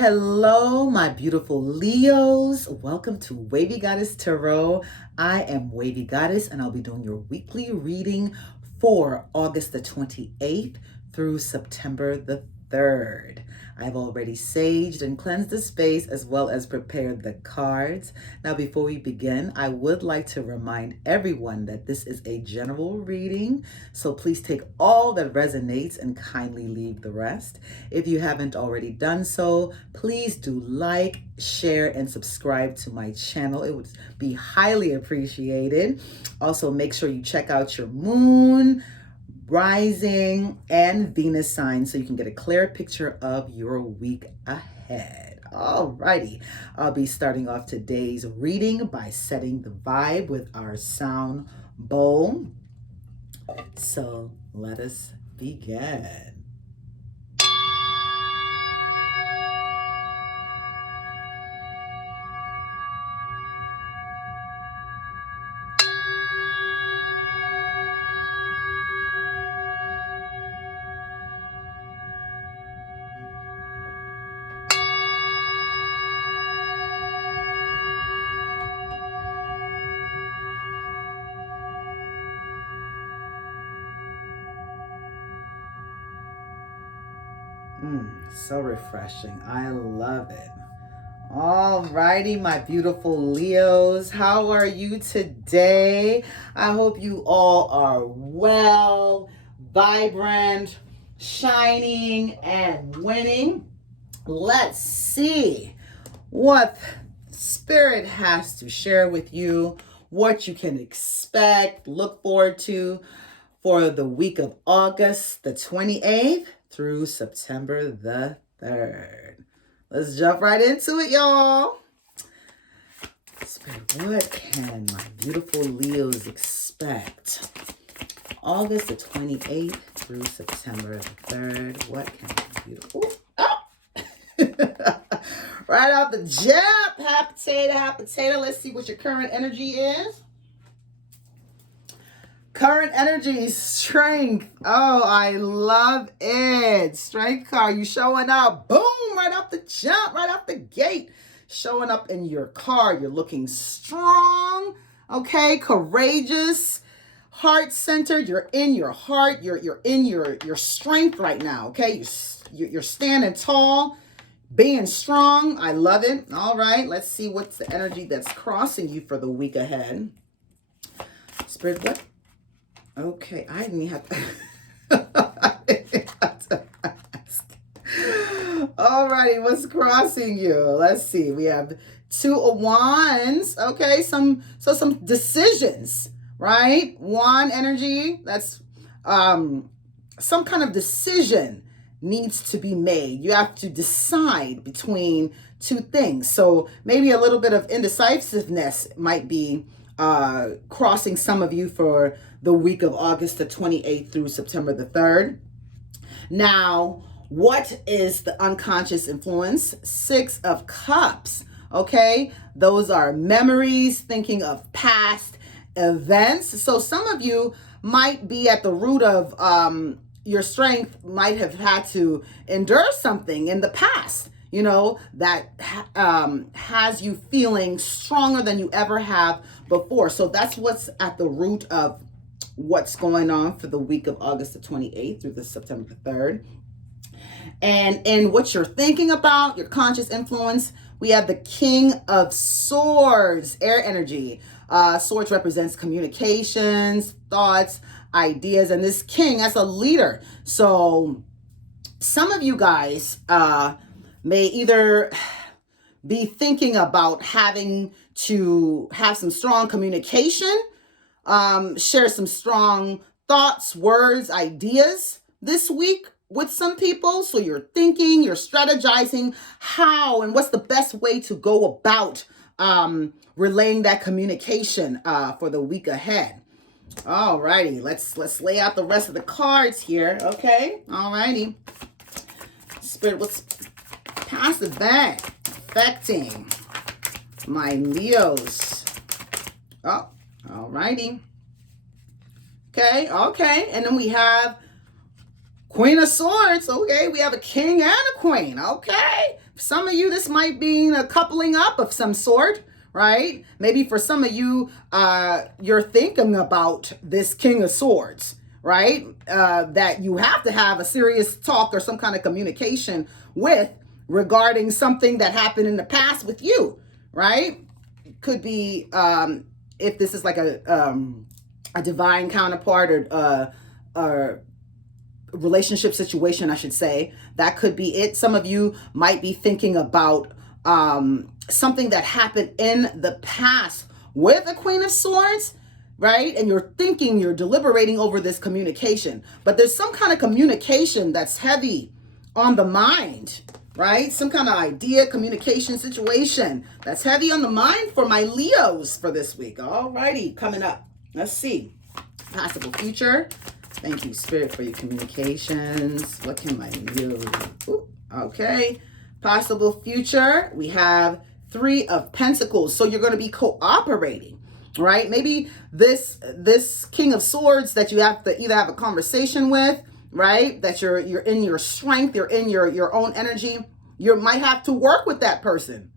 Hello, my beautiful Leos. Welcome to Wavy Goddess Tarot. I am Wavy Goddess, and I'll be doing your weekly reading for August the 28th through September the 3rd. I've already saged and cleansed the space as well as prepared the cards. Now, before we begin, I would like to remind everyone that this is a general reading, so please take all that resonates and kindly leave the rest. If you haven't already done so, please do like, share, and subscribe to my channel. It would be highly appreciated. Also, make sure you check out your moon, rising, and Venus signs so you can get a clear picture of your week ahead. Alrighty, I'll be starting off today's reading by setting the vibe with our sound bowl. So let us begin. So refreshing. I love it. Alrighty, my beautiful Leos. How are you today? I hope you all are well, vibrant, shining, and winning. Let's see what Spirit has to share with you, what you can expect, look forward to for the week of August the 28th through September the 3rd. Let's jump right into it, y'all. Spirit, what can my beautiful Leos expect? August the 28th through September the 3rd. What can my beautiful... Oh! Right out the jump. Hot potato. Let's see what your current energy is. Current energy, strength. Oh, I love it. Strength card, you showing up. Boom, right off the jump, right off the gate. Showing up in your card. You're looking strong, okay, courageous, heart-centered. You're in your heart. You're in your strength right now, okay? You're standing tall, being strong. I love it. All right, let's see what's the energy that's crossing you for the week ahead. Spirit, what? Okay, I didn't have to ask. Alrighty, what's crossing you? Let's see. We have 2 of Wands. Okay, some decisions, right? Wand energy. That's some kind of decision needs to be made. You have to decide between 2 things. So maybe a little bit of indecisiveness might be crossing some of you for the week of August the 28th through September the 3rd. Now, what is the unconscious influence? 6 of Cups, okay? Those are memories, thinking of past events. So some of you might be at the root of your strength, might have had to endure something in the past, you know, that has you feeling stronger than you ever have before. So that's what's at the root of what's going on for the week of August the 28th through the September the 3rd. And what you're thinking about, your conscious influence, we have the King of Swords, air energy. Swords represents communications, thoughts, ideas, and this king, that's a leader. So some of you guys may either be thinking about having to have some strong communication, share some strong thoughts, words, ideas this week with some people. So you're thinking, you're strategizing how and what's the best way to go about relaying that communication for the week ahead. All righty, let's lay out the rest of the cards here, okay? All righty. Spirit, let's pass it back. Affecting my Leos. Oh, all righty. Okay. And then we have Queen of Swords. Okay, we have a king and a queen. Okay. some of you, this might be a coupling up of some sort, right? Maybe for some of you, you're thinking about this King of Swords, right? That you have to have a serious talk or some kind of communication with regarding something that happened in the past with you, right? It could be if this is like a divine counterpart or relationship situation, I should say, that could be it. Some of you might be thinking about something that happened in the past with the Queen of Swords, right? And you're deliberating over this communication, but there's some kind of communication that's heavy on the mind, right? Some kind of idea, communication situation that's heavy on the mind for my Leos for this week. All righty, coming up. Let's see. Possible future. Thank you, Spirit, for your communications. What can my Leo do? Okay. Possible future. We have 3 of Pentacles. So you're going to be cooperating, right? Maybe this King of Swords that you have to either have a conversation with, right? That you're in your strength, you're in your own energy. You might have to work with that person,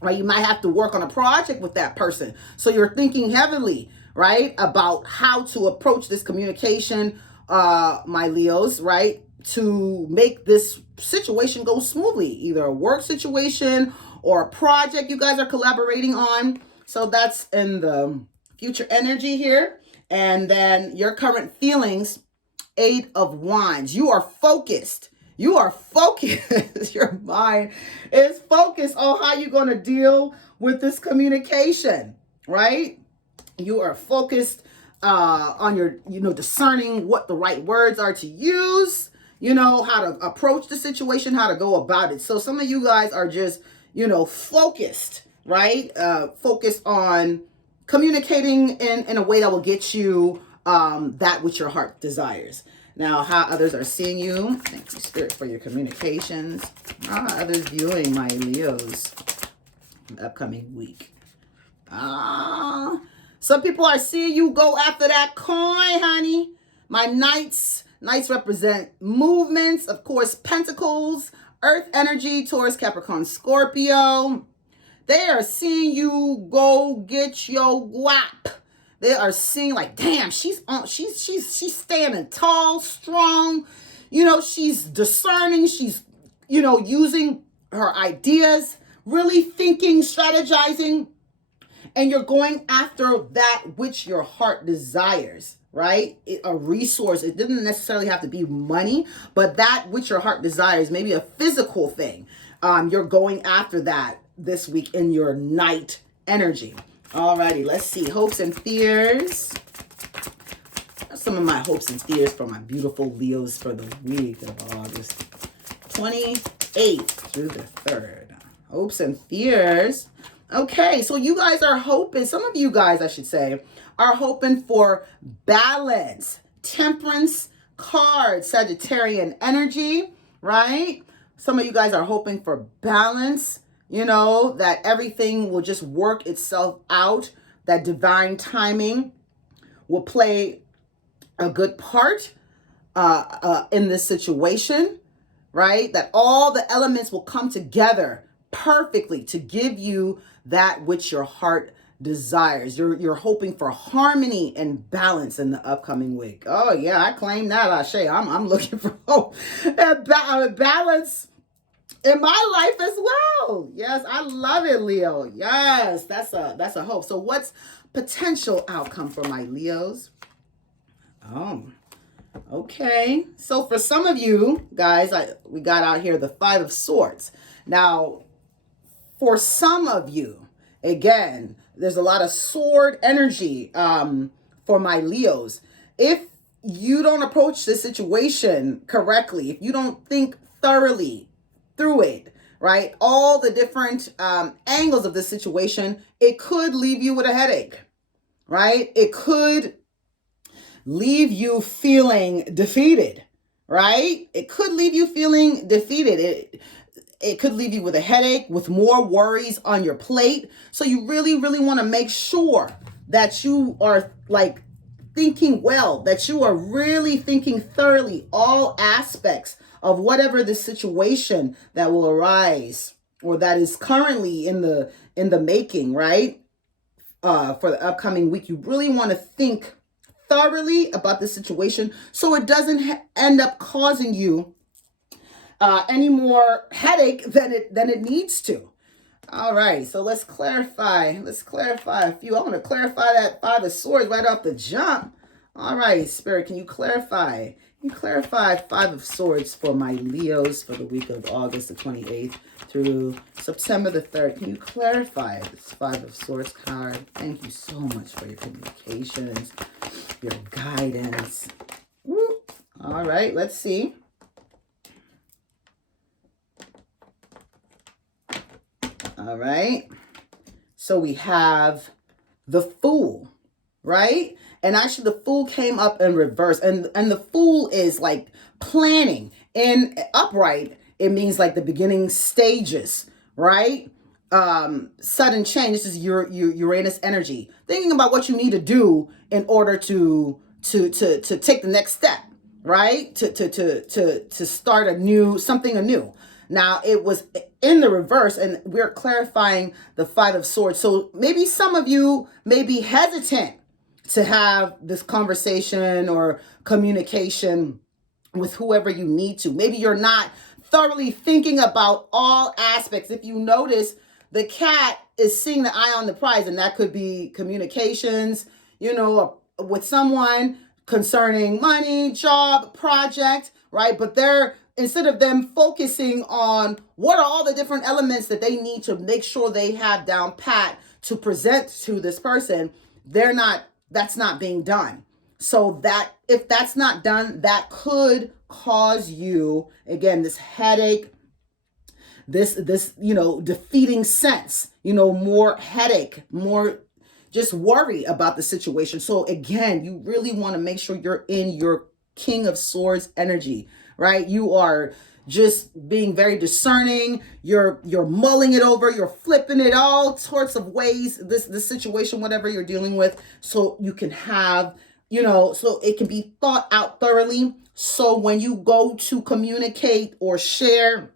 right? You might have to work on a project with that person. So you're thinking heavily, right, about how to approach this communication, my Leos, right, to make this situation go smoothly, either a work situation or a project you guys are collaborating on. So that's in the future energy here. And then your current feelings, 8 of Wands. You are focused. You are focused. Your mind is focused on how you're going to deal with this communication, right? You are focused on your, discerning what the right words are to use, how to approach the situation, how to go about it. So some of you guys are just, focused, right? Focused on communicating in a way that will get you that which your heart desires. Now, how others are seeing you. Thank you, Spirit, for your communications. How others viewing my Leos upcoming week. Some people are seeing you go after that coin, honey. My Knights represent movements. Of course, Pentacles, Earth energy, Taurus, Capricorn, Scorpio. They are seeing you go get your guap. They are seeing like, damn, she's standing tall, strong. She's discerning. She's, using her ideas, really thinking, strategizing. And you're going after that which your heart desires, right? A resource. It didn't necessarily have to be money, but that which your heart desires, maybe a physical thing. You're going after that this week in your Knight energy. Alrighty, let's see. Hopes and fears. Some of my hopes and fears for my beautiful Leos for the week of August 28th through the 3rd. Hopes and fears. Okay, so you guys are hoping, some of you guys, I should say, are hoping for balance, temperance card, Sagittarian energy, right? Some of you guys are hoping for balance, that everything will just work itself out, that divine timing will play a good part in this situation, right? That all the elements will come together perfectly to give you that which your heart desires. You're hoping for harmony and balance in the upcoming week. Oh yeah, I claim that, Ashe. I'm looking for hope and balance in my life as well. Yes, I love it, Leo. Yes, that's a hope. So what's potential outcome for my Leos? Oh, okay. So for some of you guys, we got out here the 5 of Swords. Now, for some of you, again, there's a lot of sword energy for my Leos. If you don't approach the situation correctly, if you don't think thoroughly through it, right, all the different angles of this situation, it could leave you with a headache, right? It could leave you feeling defeated, right? It could leave you feeling defeated. It could leave you with a headache, with more worries on your plate. So you really, really want to make sure that you are like thinking well, that you are really thinking thoroughly all aspects of whatever the situation that will arise or that is currently in the making, right? For the upcoming week, you really want to think thoroughly about the situation so it doesn't end up causing you any more headache than it needs to. All right, so let's clarify. Let's clarify a few. I want to clarify that Five of Swords right off the jump. All right, Spirit, can you clarify? Can you clarify Five of Swords for my Leos for the week of August the 28th through September the 3rd? Can you clarify this Five of Swords card? Thank you so much for your communications, your guidance. Woo. All right, let's see. All right. So we have the Fool, right? And actually the Fool came up in reverse. And the Fool is like planning. And upright, it means like the beginning stages, right? Sudden change. This is your Uranus energy. Thinking about what you need to do in order to take the next step, right? To start something anew. Now, it was in the reverse, and we're clarifying the Five of Swords. So maybe some of you may be hesitant to have this conversation or communication with whoever you need to. Maybe you're not thoroughly thinking about all aspects. If you notice, the cat is seeing the eye on the prize, and that could be communications, with someone concerning money, job, project, right? But instead of them focusing on what are all the different elements that they need to make sure they have down pat to present to this person, that's not being done. So that if that's not done, that could cause you, again, this headache, this defeating sense, more headache, more just worry about the situation. So again, you really want to make sure you're in your King of Swords energy, right? You are just being very discerning. You're mulling it over. You're flipping it all sorts of ways, this situation, whatever you're dealing with, so you can have, so it can be thought out thoroughly. So when you go to communicate or share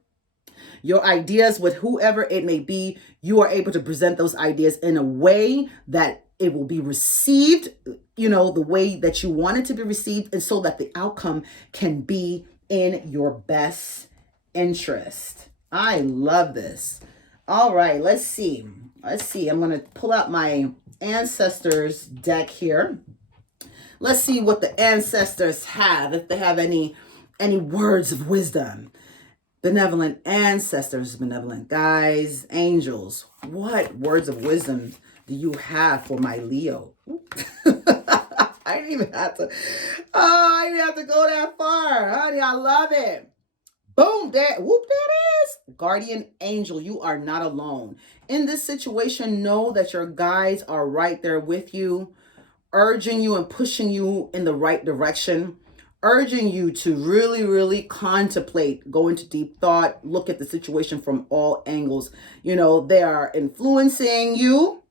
your ideas with whoever it may be, you are able to present those ideas in a way that it will be received, the way that you want it to be received, and so that the outcome can be in your best interest. I love this. All right, let's see. I'm going to pull out my ancestors deck here. Let's see what the ancestors have, if they have any words of wisdom. Benevolent ancestors, benevolent guides, angels. What words of wisdom do you have for my Leo? I didn't even have to go that far. Honey, I love it. Boom, there it is. Guardian angel, you are not alone. In this situation, know that your guides are right there with you, urging you and pushing you in the right direction, urging you to really, really contemplate, go into deep thought, look at the situation from all angles. They are influencing you.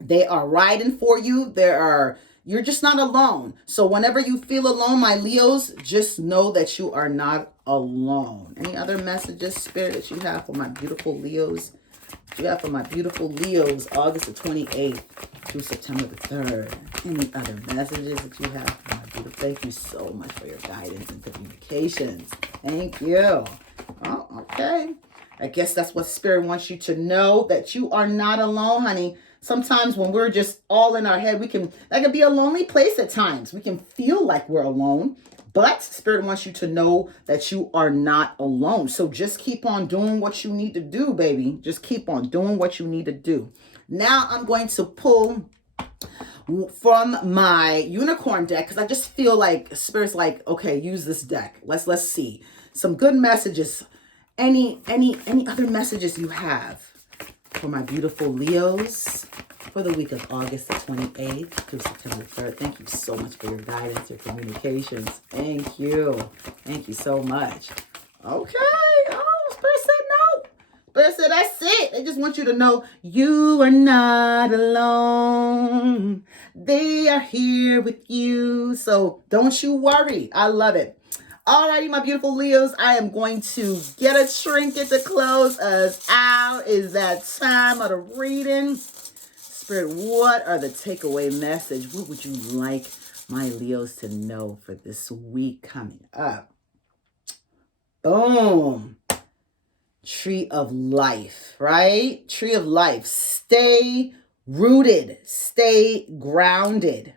They are riding for you. You're just not alone. So whenever you feel alone, my Leos, just know that you are not alone. Any other messages, Spirit, that you have for my beautiful Leos? You have for my beautiful Leos, August the 28th through September the 3rd. Any other messages that you have for my beautiful? Thank you so much for your guidance and communications. Thank you. Oh, okay. I guess that's what Spirit wants you to know, that you are not alone, honey. Sometimes when we're just all in our head, that can be a lonely place at times. We can feel like we're alone, but Spirit wants you to know that you are not alone. So just keep on doing what you need to do, baby. Just keep on doing what you need to do. Now I'm going to pull from my unicorn deck because I just feel like Spirit's like, okay, use this deck. Let's see some good messages. Any other messages you have for my beautiful Leos for the week of August the 28th through September 3rd. Thank you so much for your guidance, your communications. Thank you. Thank you so much. Okay. Oh, Spirit said no. Spirit said that's it. They just want you to know you are not alone. They are here with you. So don't you worry. I love it. Alrighty, my beautiful Leos, I am going to get a trinket to close us out. Is that time of the reading? Spirit, what are the takeaway message? What would you like my Leos to know for this week coming up? Boom. Tree of life, right? Tree of life. Stay rooted. Stay grounded,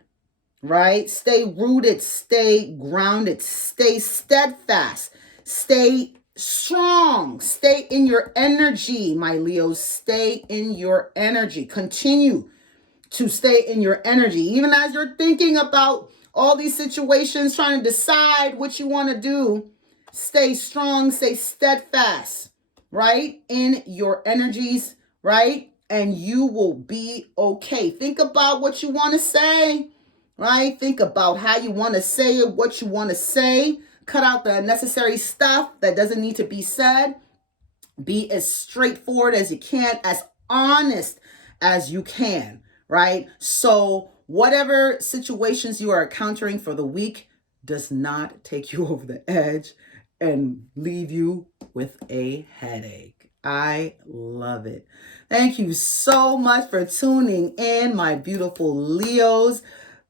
right? Stay rooted. Stay grounded. Stay steadfast. Stay strong. Stay in your energy, my Leos. Stay in your energy. Continue to stay in your energy. Even as you're thinking about all these situations, trying to decide what you want to do, stay strong, stay steadfast, right? In your energies, right? And you will be okay. Think about what you want to say, right? Think about how you want to say it, what you want to say. Cut out the unnecessary stuff that doesn't need to be said. Be as straightforward as you can, as honest as you can, right? So whatever situations you are encountering for the week does not take you over the edge and leave you with a headache. I love it. Thank you so much for tuning in, my beautiful Leos.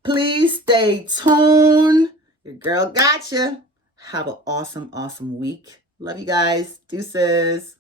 Please stay tuned. Your girl gotcha. Have an awesome, awesome week. Love you guys. Deuces.